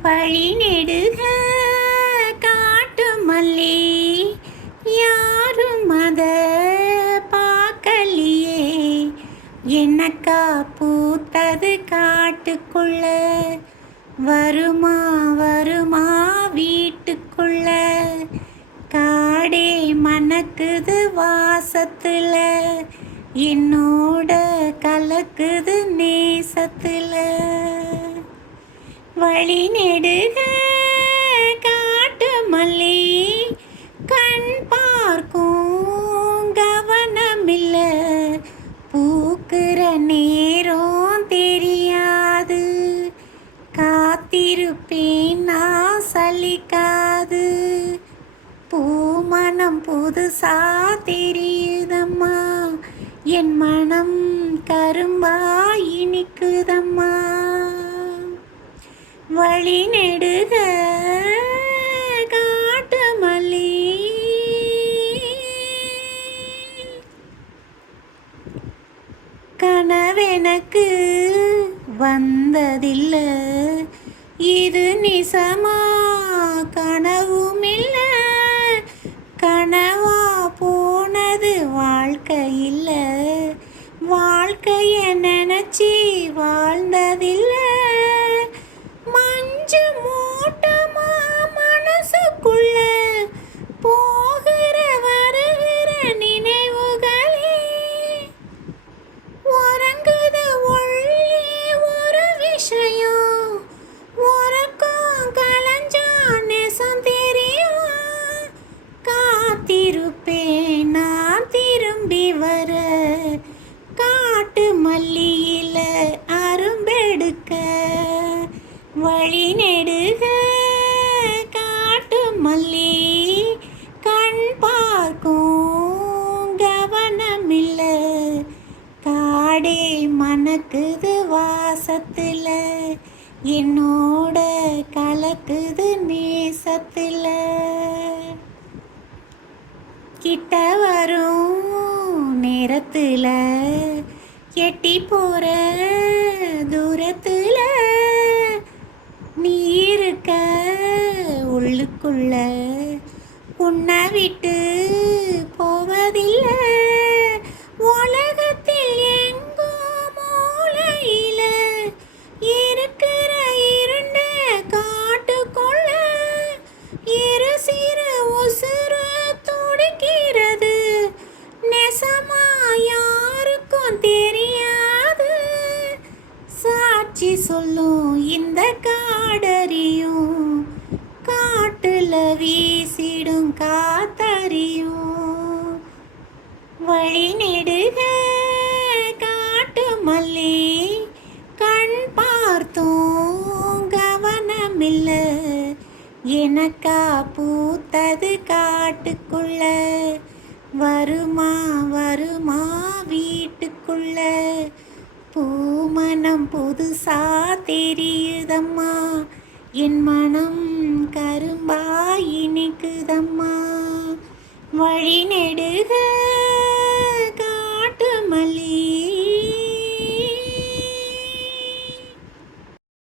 வழி நெடுக காட்டு மல்லி யாரும் அத பார்க்கலையே. என்னக்கா பூத்தது காட்டுக்குள்ள? வருமா வருமா வீட்டுக்குள்ள? காடே மணக்குது வாசத்துல. என்னோட கலக்குது நேசத்து. வழி நெடுக காட்டு மல்லி. கண் பார்க்கும் கவனமில்ல. பூக்குற நேரம் தெரியாது. காத்திருப்பேன் நான் சலிக்காது. பூமணம் புதுசா தெரியுதம்மா. என் மனம் கரும்பா இனிக்குதம் வழி நெடுக காட்டுமல்லி கனவெனக்கு வந்ததில்ல இது நிசமா கனவும் கனவா போனது வாழ்க்கை வாழ்க்கையை நினச்சி வாழ்ந்ததில்லை. Roger Moore. வழி நெடுக காட்டு மல்லி கண் பார்க்கும் கவனமில்ல. காடே மணக்குது வாசத்தில் என்னோட கலக்குது நேசத்தில். கிட்ட வரும் நேரத்தில் எட்டி போகிற உள்ளுக்குள்ள உன்னை விட்டு போவதில்லை. உலகத்தில் எங்கோ மூலையில இருக்கிற இருண்ட காட்டுக்குள்ள இரு சிறு உசுறு துடிக்கிறது. நெசமா யாருக்கும் தெரியாது. சாட்சி சொல்லும் இந்த காடறியும் காட்டுல வீசிடும் காத்தறியும். வழி நெடுக காட்டு மல்லி கண் பார்த்தும் கவனமில்ல. எனக்கா பூத்தது காட்டுக்குள்ள வருமா வருமா வீட்டுக்குள்ள. பூமனம் புதுசா தெரியுதம்மா என் மனம் கரும்பா இனிக்குதம்மா. வழி நெடுக